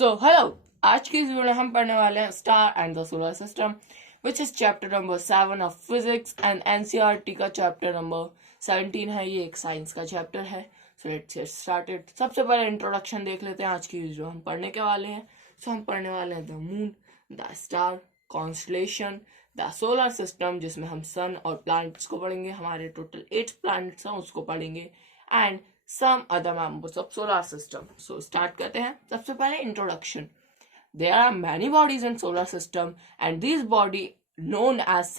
Hello, आज की इस वीडियो में हम पढ़ने वाले हैं star and the solar system which is chapter number 7 of physics and NCERT का चैप्टर नंबर 17 है। ये एक साइंस का चैप्टर है। So let's get started. सबसे पहले इंट्रोडक्शन देख लेते हैं आज की जो हम पढ़ने के वाले हैं। हम पढ़ने वाले हैं the moon, the star, constellation, the solar system जिसमें हम सन और प्लैनेट्स को पढ़ेंगे। हमारे टोटल 8 प्लैनेट्स हैं, उसको पढ़ेंगे and some other members of solar system. So start करते हैं। सबसे पहले introduction. There are many bodies in solar system and these body known as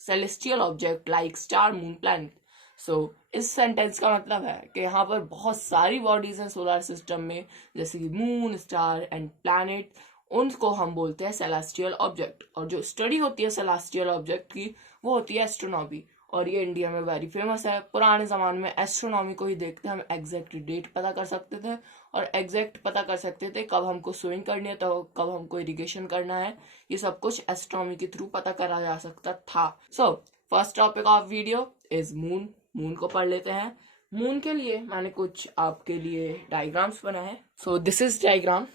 celestial object like star, moon, planet. So इस sentence का मतलब है कि यहाँ पर बहुत सारी बॉडीज हैं सोलर सिस्टम में, जैसे कि मून, स्टार एंड प्लैनेट। उनको हम बोलते हैं सेलेस्टियल ऑब्जेक्ट। और जो स्टडी होती है सेलेस्टियल ऑब्जेक्ट की वो होती है एस्ट्रोनॉमी, और ये इंडिया में वेरी फेमस है। पुराने ज़माने में एस्ट्रोनॉमी को ही देखते हम एग्जैक्ट डेट पता कर सकते थे और एग्जैक्ट पता कर सकते थे कब हमको स्विमिंग करनी है, तो कब हमको इरिगेशन करना है। ये सब कुछ एस्ट्रोनॉमी के थ्रू पता करा जा सकता था। So first topic of video is moon. Moon को पढ़ लेते हैं। मून के लिए मैंने कुछ आपके लिए डायग्राम्स बनाए हैं। So this is diagram.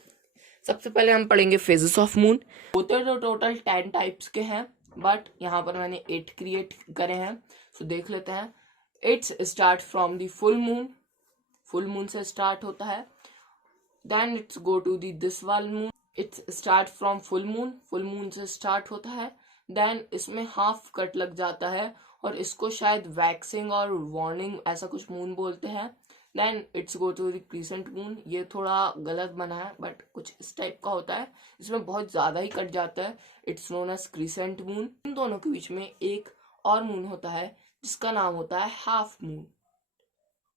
सबसे पहले हम पढ़ेंगे फेजेस ऑफ मून। होते तो टोटल 10 टाइप्स के हैं, बट यहाँ पर मैंने 8 क्रिएट करे हैं। सो देख लेते हैं। It's start from the full moon. Full moon से स्टार्ट होता है। Then it's go to the this wall moon. It's start from full moon. Full moon से स्टार्ट होता है। देन इसमें हाफ कट लग जाता है और इसको शायद वैक्सिंग और वार्निंग ऐसा कुछ मून बोलते हैं। Then it's go to the crescent moon. ये थोड़ा गलत बना है बट कुछ इस टाइप का होता है, इसमें बहुत ज्यादा ही कट जाता है। It's known as crescent moon. इन दोनों के बीच में एक और मून होता है जिसका नाम होता है हाफ मून।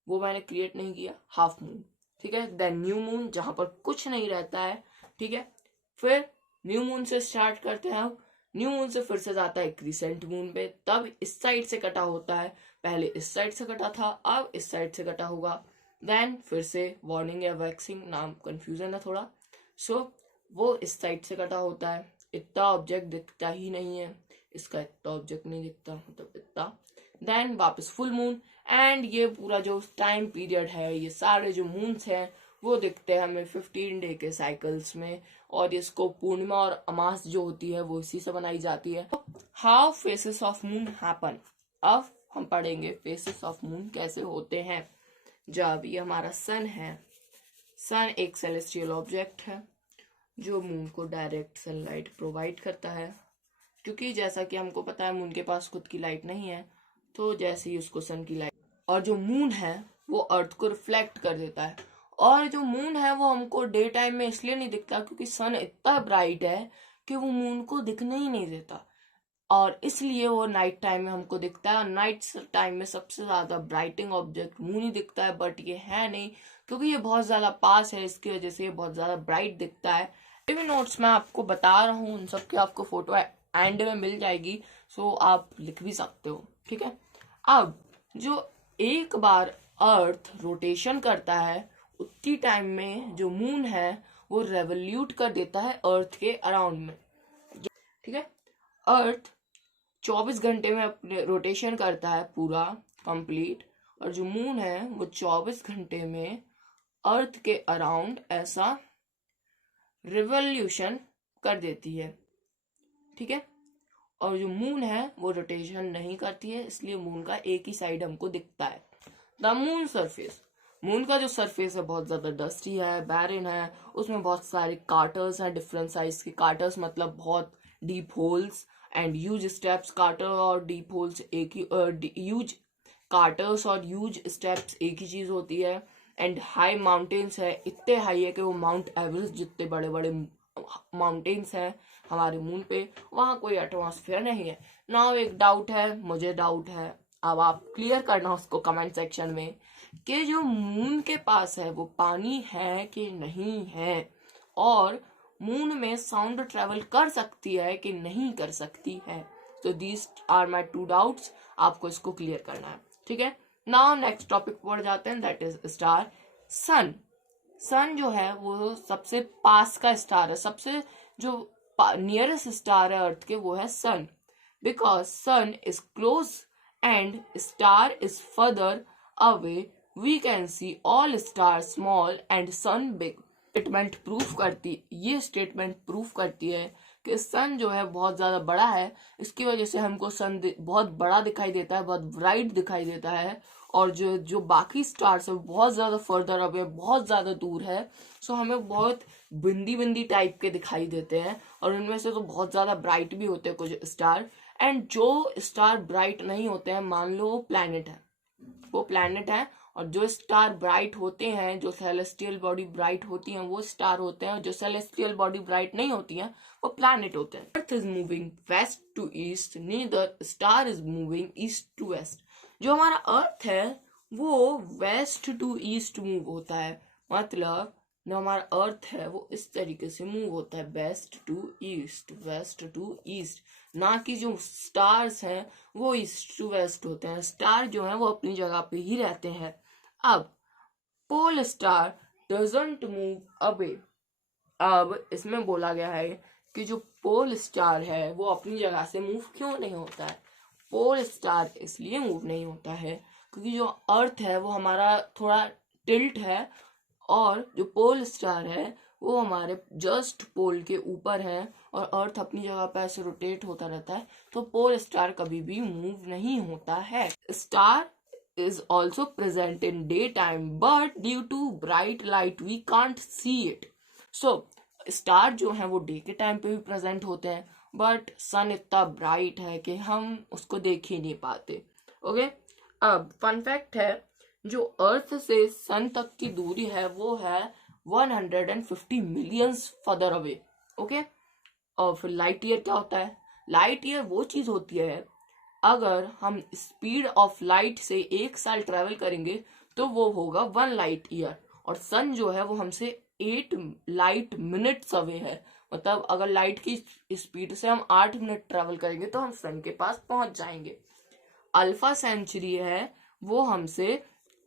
वो मैंने क्रिएट नहीं किया, हाफ मून, ठीक है। देन न्यू मून, जहां पर कुछ नहीं रहता है, ठीक है। फिर न्यू मून से स्टार्ट करते हैं हम। न्यू मून से फिर से जाता है क्रीसेंट मून पे, तब इस साइड से कटा होता है। पहले इस साइड से कटा था, अब इस साइड से कटा होगा। देन फिर से वार्निंग या वैक्सिंग, नाम कंफ्यूजन है थोड़ा। सो वो इस साइड से कटा होता है। इतना ऑब्जेक्ट दिखता ही नहीं है, इसका इतना ऑब्जेक्ट नहीं दिखता, मतलब इतना। देन वापस फुल मून एंड ये पूरा जो टाइम पीरियड है, ये सारे जो मून्स हैं वो दिखते हैं हमें 15 डे के साइकिल्स में। और इसको पूर्णिमा और अमास जो होती है वो इसी से बनाई जाती है। How faces of moon happen. अब हम पढ़ेंगे फेसेस ऑफ मून कैसे होते हैं। जब ये हमारा सन है, सन एक सेलेस्टियल ऑब्जेक्ट है जो मून को डायरेक्ट सनलाइट प्रोवाइड करता है। क्योंकि जैसा कि हमको पता है मून के पास खुद की लाइट नहीं है, तो जैसे ही उसको सन की लाइट, और जो मून है वो अर्थ को रिफ्लेक्ट कर देता है। और जो मून है वो हमको डे टाइम में इसलिए नहीं दिखता क्योंकि सन इतना ब्राइट है कि वो मून को दिखने ही नहीं देता, और इसलिए वो नाइट टाइम में हमको दिखता है। और नाइट टाइम में सबसे ज्यादा ब्राइटिंग ऑब्जेक्ट मून ही दिखता है, बट ये है नहीं क्योंकि ये बहुत ज्यादा पास है, इसकी वजह से ये बहुत ज्यादा ब्राइट दिखता है। भी नोट्स मैं आपको बता रहा हूँ, उन सब की आपको फोटो एंड में मिल जाएगी, सो आप लिख भी सकते हो, ठीक है। अब जो एक बार अर्थ रोटेशन करता है उतनी टाइम में जो मून है वो रेवोल्यूट कर देता है अर्थ के अराउंड में, ठीक है। अर्थ 24 घंटे में अपने रोटेशन करता है पूरा कंप्लीट, और जो मून है वो 24 घंटे में अर्थ के अराउंड ऐसा रिवॉल्यूशन कर देती है, ठीक है। और जो मून है वो रोटेशन नहीं करती है, इसलिए मून का एक ही साइड हमको दिखता है। The moon surface. मून का जो सरफेस है बहुत ज्यादा डस्टी है, बैरन है, उसमें बहुत सारे कार्टर्स हैं, डिफरेंट साइज के कार्टर्स, मतलब बहुत deep holes and huge steps. Crater और डीप होल्स एक ही, ह्यूज कार्टर्स और ह्यूज स्टेप्स एक ही चीज होती है। एंड हाई माउंटेन्स है, इतने हाई है कि वो माउंट एवरेस्ट जितने बड़े बड़े माउंटेन्स हैं हमारे मून पे, वहां कोई एटमॉस्फेयर नहीं है। नाउ एक डाउट है, मुझे डाउट है, अब आप क्लियर करना उसको कमेंट सेक्शन में, कि जो मून के पास है वो पानी है कि नहीं है, और मून में साउंड ट्रेवल कर सकती है कि नहीं कर सकती है। तो दीज आर माई 2 डाउट्स, आपको इसको क्लियर करना है, ठीक है। नाउ नेक्स्ट टॉपिक पर जाते हैं, दैट इज स्टार। सन। सन जो है वो सबसे पास का स्टार है, सबसे जो नियरेस्ट स्टार है अर्थ के वो है sun, because sun is close and star is further away we can see all star small and sun big. ये स्टेटमेंट प्रूफ करती है कि सन जो है बहुत ज्यादा बड़ा है, इसकी वजह से हमको सन बहुत बड़ा दिखाई देता है, बहुत ब्राइट दिखाई देता है, और जो जो बाकी स्टार्स है बहुत ज्यादा फर्दर अवे, बहुत ज्यादा दूर है, सो हमें बहुत बिंदी बिंदी टाइप के दिखाई देते हैं, और उनमें से तो बहुत ज्यादा ब्राइट भी होते हैं कुछ स्टार। एंड जो स्टार ब्राइट नहीं होते हैं, मान लो वो प्लैनेट है, और जो स्टार ब्राइट होते हैं, जो सेलेस्टियल बॉडी ब्राइट होती हैं, वो स्टार होते हैं, और जो सेलेस्टियल बॉडी ब्राइट नहीं होती हैं, वो प्लैनेट होते हैं। Earth is moving west to east, neither star is moving east to west. जो हमारा अर्थ है वो वेस्ट टू ईस्ट मूव होता है, मतलब जो हमारा अर्थ है वो इस तरीके से मूव होता है, वेस्ट टू ईस्ट, ना कि जो स्टार्स हैं वो ईस्ट टू वेस्ट होते हैं। स्टार जो है वो अपनी जगह पे ही रहते हैं। अब pole star doesn't move away. अब इसमें बोला गया है कि जो पोल स्टार है वो अपनी जगह से मूव क्यों नहीं होता है। पोल स्टार इसलिए मूव नहीं होता है क्योंकि जो अर्थ है वो हमारा थोड़ा टिल्ट है, और जो पोल स्टार है वो हमारे जस्ट पोल के ऊपर है, और अर्थ अपनी जगह पर ऐसे रोटेट होता रहता है, तो पोल स्टार कभी भी मूव नहीं होता है। Star is also present in daytime, but due to bright light we can't see it. So star जो है वो डे के टाइम पे भी प्रेजेंट होते हैं, बट सन इतना ब्राइट है कि हम उसको देख ही नहीं पाते। ओके, अब फन फैक्ट है, जो अर्थ से सन तक की दूरी है वो है 150 मिलियंस फर्दर अवे। ओके, और फिर लाइट ईयर क्या होता है? लाइट ईयर वो चीज होती है, अगर हम स्पीड ऑफ लाइट से 1 साल ट्रेवल करेंगे तो वो होगा 1 लाइट ईयर, और सन जो है वो हमसे 8 लाइट मिनट्स अवे है। मतलब अगर लाइट की स्पीड से हम 8 मिनट ट्रेवल करेंगे तो हम सन के पास पहुंच जाएंगे। अल्फा सेंचुरी है वो हमसे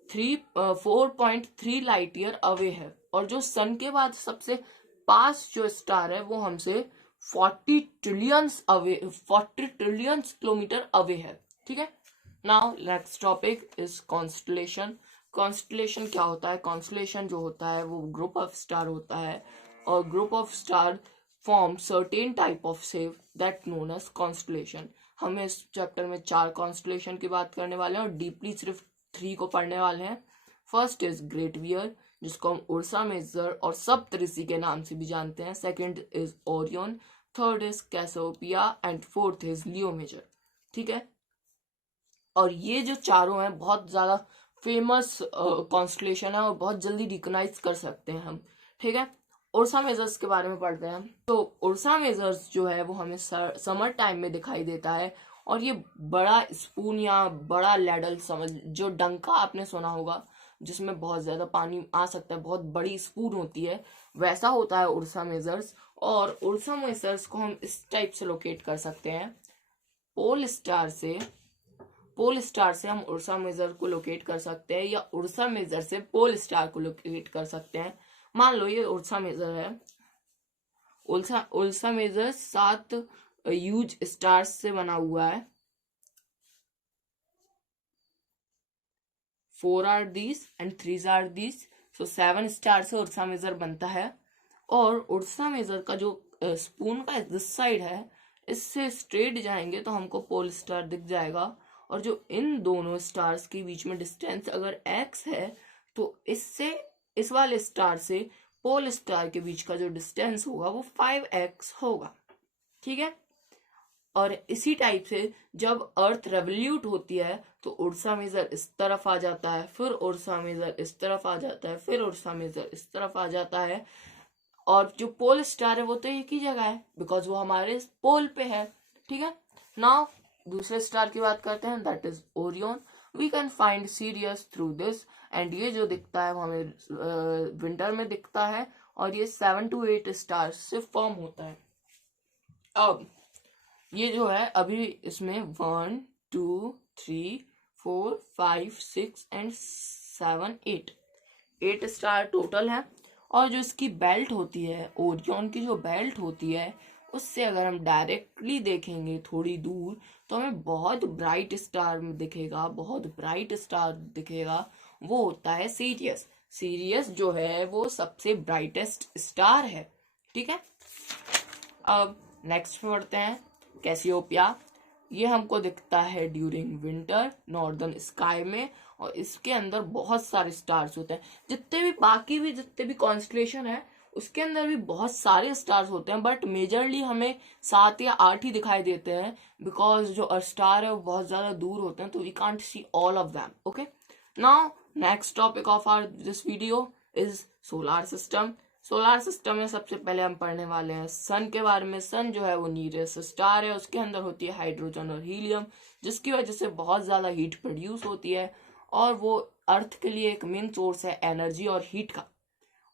4.3 लाइट ईयर अवे है, और जो सन के बाद सबसे पास जो स्टार है वो हमसे 40 ट्रिलियंस किलोमीटर अवे है। ठीक है, now next topic is constellation. Constellation क्या होता है? कॉन्स्टलेशन जो होता है वो ग्रुप ऑफ स्टार होता है, और group of star form certain type of shape that known as constellation. हम इस चैप्टर में 4 कॉन्स्टलेशन की बात करने वाले हैं, और डीपली सिर्फ 3 को पढ़ने वाले हैं। फर्स्ट इज ग्रेट वियर, जिसको हम उर्सा मेजर और सप्तऋषि के नाम से भी जानते हैं। Second is Orion, third is Cassiopeia, and fourth is Leo major. ठीक है, और ये जो चारों हैं बहुत ज्यादा फेमस कॉन्स्टलेशन है, और बहुत जल्दी रिकॉग्नाइज कर सकते हैं हम। ठीक है, उर्सा मेजर्स के बारे में पढ़ते हैं। तो उर्सा मेजर्स जो है वो हमें समर टाइम में दिखाई देता है, और ये बड़ा स्पून या बड़ा लैडल समझ, जो डंका आपने सुना होगा जिसमें बहुत ज्यादा पानी आ सकता है, बहुत बड़ी स्पून होती है, वैसा होता है उर्सा मेजर्स। और उर्सा मेजर्स को हम इस टाइप से लोकेट कर सकते हैं, पोल स्टार से हम उर्सा मेजर को लोकेट कर सकते हैं, या उर्सा मेजर से पोल स्टार को लोकेट कर सकते हैं। मान लो ये उर्सा मेजर है, उर्सा मेजर 7 ह्यूज स्टार्स से बना हुआ है। 4 are these and 3 are these, so 7 star से उर्सा मेजर बनता है। और उर्सा मेजर का जो स्पून का दिस साइड है, इससे स्ट्रेट जाएंगे तो हमको पोल स्टार दिख जाएगा, और जो इन दोनों स्टार्स के बीच में डिस्टेंस अगर x है तो इससे इस वाले स्टार से पोल स्टार के बीच का जो डिस्टेंस होगा वो 5x होगा। ठीक है, और इसी टाइप से जब अर्थ रेवोल्यूट होती है तो उर्सा मेजर इस तरफ आ जाता है, फिर उर्सा मेजर इस तरफ आ जाता है, फिर उर्सा मेजर इस तरफ आ जाता है, और जो पोल स्टार है वो तो एक ही जगह है बिकॉज वो हमारे पोल पे है। ठीक है, नाउ दूसरे स्टार की बात करते हैं, that is Orion. We can find Sirius through this, and ये जो दिखता है वो हमें विंटर में दिखता है, और ये 7 to 8 स्टार से फॉर्म होता है। अब ये जो है अभी इसमें 1 2 3 4 5 6 एंड 7 8 स्टार टोटल है। और जो इसकी बेल्ट होती है, ओरियन की जो बेल्ट होती है, उससे अगर हम डायरेक्टली देखेंगे थोड़ी दूर तो हमें बहुत ब्राइट स्टार दिखेगा, बहुत ब्राइट स्टार दिखेगा, वो होता है सीरियस। सीरियस जो है वो सबसे ब्राइटेस्ट स्टार है, ठीक है। अब नेक्स्ट पढ़ते हैं कैसियोपिया। ये हमको दिखता है ड्यूरिंग विंटर नॉर्दर्न स्काई में, और इसके अंदर बहुत सारे स्टार्स होते हैं। जितने भी कॉन्स्टलेशन है उसके अंदर भी बहुत सारे स्टार्स होते हैं, बट मेजरली हमें 7 या 8 ही दिखाई देते हैं, बिकॉज जो स्टार है वो बहुत ज्यादा दूर होते हैं, तो we can't see all of them. Okay, now next topic of our this video is solar system. Solar system में सबसे पहले हम पढ़ने वाले हैं सन के बारे में। सन जो है वो नियरेस्ट स्टार है, उसके अंदर होती है हाइड्रोजन और हीलियम, जिसकी वजह से बहुत ज्यादा हीट प्रोड्यूस होती है, और वो अर्थ के लिए एक मेन सोर्स है एनर्जी और हीट का।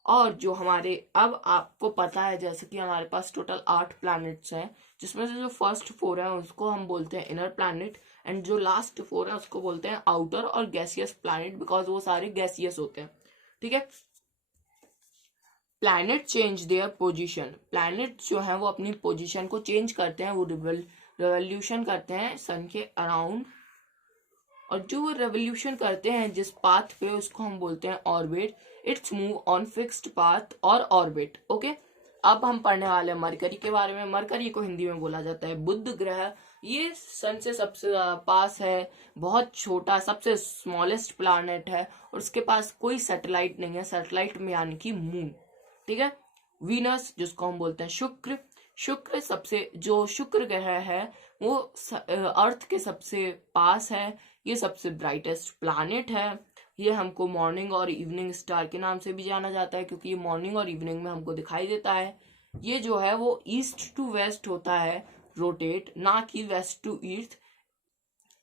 और जो हमारे, अब आपको पता है जैसे कि हमारे पास टोटल 8 प्लैनेट्स हैं, जिसमें से जो फर्स्ट 4 है उसको हम बोलते हैं इनर प्लैनेट, एंड जो लास्ट 4 है उसको बोलते हैं आउटर और गैसियस प्लैनेट, बिकॉज वो सारे गैसियस होते हैं, ठीक है। Planet change their position. Planet जो है वो अपनी पोजीशन को चेंज करते हैं, वो रिवोल्यूशन करते हैं सन के अराउंड, और जो वो रेवोल्यूशन करते हैं जिस पाथ पे, उसको हम बोलते हैं orbit. It's move on fixed path और ऑर्बिट। ओके, अब हम पढ़ने वाले हैं मरकरी के बारे में। मरकरी को हिंदी में बोला जाता है बुध ग्रह। ये सन से सबसे पास है, बहुत छोटा, सबसे स्मॉलेस्ट प्लैनेट है, और उसके पास कोई सैटेलाइट नहीं है, सैटेलाइट में यानी कि मून, ठीक है। वीनस, जिसको हम बोलते हैं शुक्र। शुक्र ग्रह है वो अर्थ के सबसे पास है, ये सबसे ब्राइटेस्ट प्लैनेट है। ये हमको मॉर्निंग और इवनिंग स्टार के नाम से भी जाना जाता है, क्योंकि ये मॉर्निंग और इवनिंग में हमको दिखाई देता है। ये जो है वो ईस्ट टू वेस्ट होता है रोटेट, ना कि वेस्ट टू ईस्ट।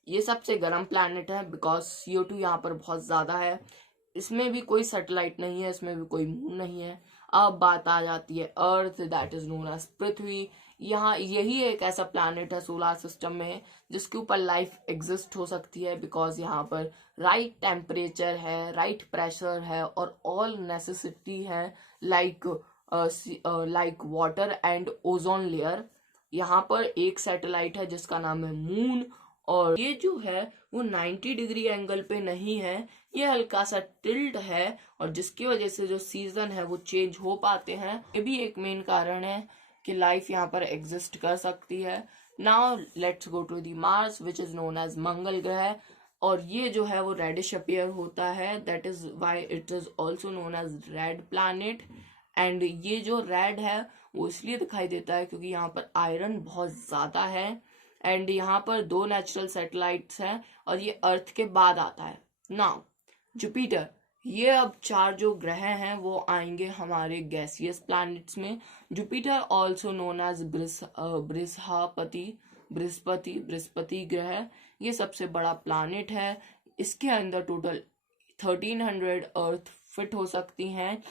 ये सबसे गर्म प्लैनेट है, बिकॉज CO2 यहाँ पर बहुत ज्यादा है। इसमें भी कोई सैटेलाइट नहीं है, इसमें भी कोई मून नहीं है। अब बात आ जाती है अर्थ, दैट इज नोन एज पृथ्वी। यहाँ यही एक ऐसा प्लैनेट है सोलार सिस्टम में जिसके ऊपर लाइफ एग्जिस्ट हो सकती है, बिकॉज यहाँ पर राइट टेम्परेचर है, राइट प्रेशर है, और ऑल नेसेसिटी है, like water and ozone layer. यहाँ पर एक सैटेलाइट है जिसका नाम है मून, और ये जो है वो 90 डिग्री एंगल पे नहीं है, ये हल्का सा टिल्ट है, और जिसकी वजह से जो सीजन है वो चेंज हो पाते हैं। ये भी एक मेन कारण है कि लाइफ यहाँ पर एग्जिस्ट कर सकती है। Now let's go to the Mars, which is known as Mangal grah, और ये जो है वो रेडिश अपीयर होता है, that is why it is also known as red planet. And ये जो रेड है वो इसलिए दिखाई देता है क्योंकि यहाँ पर आयरन बहुत ज्यादा है, एंड यहाँ पर 2 नेचुरल सैटेलाइट्स हैं, और ये अर्थ के बाद आता है। नाउ जुपिटर, ये अब 4 जो ग्रह हैं वो आएंगे हमारे गैसियस प्लैनेट्स में। Jupiter also known as Brihaspati ग्रह, ये सबसे बड़ा प्लैनेट है। इसके अंदर टोटल 1300 अर्थ फिट हो सकती हैं,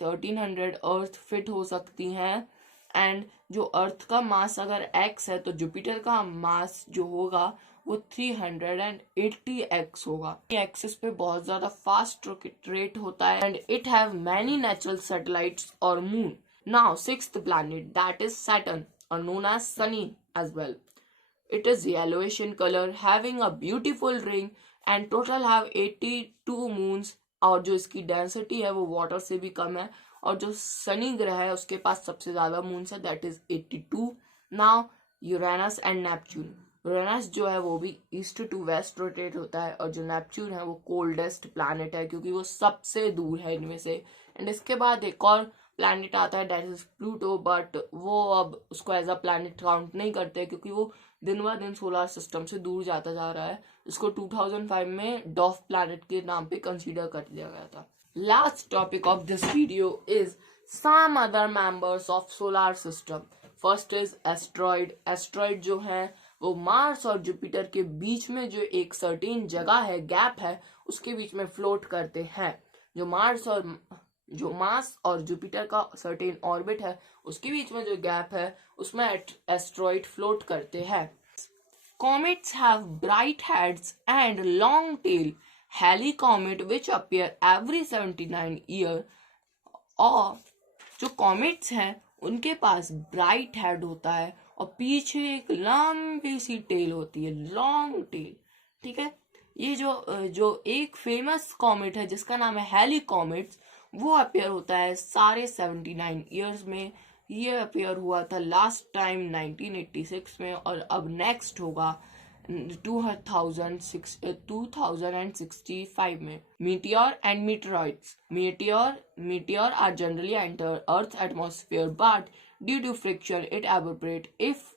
1300 अर्थ फिट हो सकती हैं। एंड जो अर्थ का मास अगर x है, तो जुपिटर का मास जो होगा वो 380x होगा। एक्सिस पे बहुत ज्यादा फास्ट रोटेट होता है, and it have many natural satellites और moon. Now sixth planet, that is Saturn, और known as Shani as well. It is yellowish in colour, having a beautiful ring, and total have 82 moons, और जो इसकी density है वो water से भी कम है। और जो शनि ग्रह है उसके पास सबसे ज्यादा मून्स है, that is 82। Now Uranus and Neptune. Uranus जो है वो भी ईस्ट टू वेस्ट रोटेट होता है, और जो नेपच्यून है वो कोल्डेस्ट प्लैनेट है क्योंकि वो सबसे दूर है इनमें से। एंड इसके बाद एक और प्लैनेट आता है, दैट इज प्लूटो, बट वो अब उसको एज अ प्लैनेट काउंट नहीं करते क्योंकि वो दिन ब दिन सोलार सिस्टम से दूर जाता जा रहा है। इसको 2005 में डॉफ प्लैनेट के नाम पे कंसीडर कर लिया गया था। Last topic of this video is some other members of solar system. First is asteroid. Asteroid जो है वो मार्स और जुपिटर के बीच में जो एक सर्टेन जगह है, गैप है, उसके बीच में फ्लोट करते हैं। जो मार्स और जुपिटर का सर्टेन ऑर्बिट है उसके बीच में जो गैप है उसमें एस्ट्रॉइड फ्लोट करते हैं। Comets have bright heads and long tail. Halley comet which appear every 79 year, और जो कॉमेट्स हैं उनके पास ब्राइट हेड होता है और पीछे एक लंबी सी टेल होती है, लॉन्ग टेल, ठीक है। ये जो एक फेमस कॉमेट है जिसका नाम है हैली कॉमेट्स, वो अपेयर होता है सारे 79 ईयर्स में। ये अपेयर हुआ था लास्ट टाइम 1986 में, और अब नेक्स्ट होगा 2065 में। Meteor and meteoroids. Meteor are generally enter Earth's atmosphere, but due to friction it evaporate. If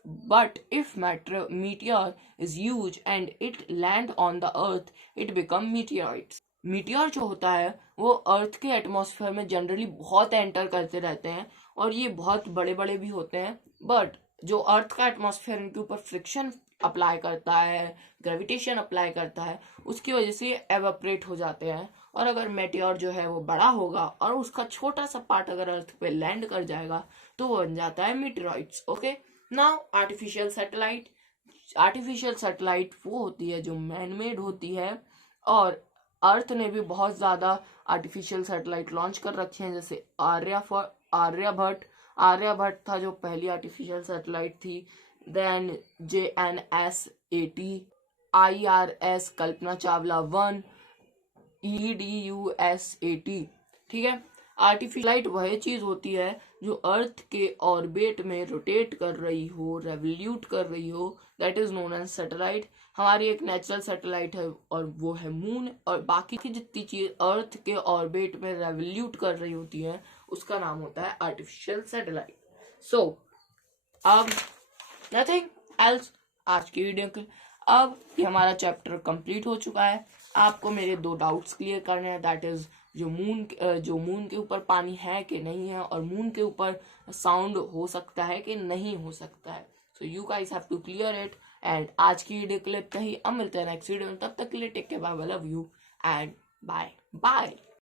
meteor is huge and it land on the Earth, it become meteoroids. Meteor जो होता है वो अर्थ के एटमॉस्फेयर में generally बहुत enter करते रहते हैं, और ये बहुत बड़े बड़े भी होते हैं, बट जो अर्थ का एटमॉस्फेयर इनके ऊपर फ्रिक्शन अप्लाई करता है, ग्रेविटेशन अप्लाई करता है, उसकी वजह से एवापरेट हो जाते हैं। और अगर मेटियोर जो है वो बड़ा होगा और उसका छोटा सा पार्ट अगर अर्थ पे लैंड कर जाएगा तो वो बन जाता है meteoroids. Okay, now artificial satellite. Artificial satellite वो होती है जो मैनमेड होती है, और अर्थ ने भी बहुत ज्यादा आर्टिफिशियल सैटेलाइट लॉन्च कर रखे हैं, जैसे आर्यभट्ट था जो पहली आर्टिफिशियल सैटेलाइट थी। Then JNS-80, IRS Kalpana Chawla 1, EDUS-80। ठीक है, आर्टिफिशियल लाइट वह चीज होती है जो अर्थ के ऑर्बिट में रोटेट कर रही हो, रेवोल्यूट कर रही हो, that is known as satellite. हमारी एक नेचुरल सैटेलाइट है और वो है मून, और बाकी की जितनी चीज अर्थ के ऑर्बिट में रेवोल्यूट कर रही होती है उसका नाम होता है आर्टिफिशियल सैटेलाइट। सो अब नथिंग एल्स आज की वीडियो के, अब ये हमारा चैप्टर कंप्लीट हो चुका है। आपको मेरे 2 डाउट्स क्लियर करने हैं, दैट इज जो मून के ऊपर पानी है कि नहीं है, और मून के ऊपर साउंड हो सकता है कि नहीं हो सकता है। So you guys have to clear it. And आज की वीडियो के लिए इतना ही, अब मिलते हैं नेक्स्ट वीडियो में, तब तक के लिए take care, bye, love you and bye bye.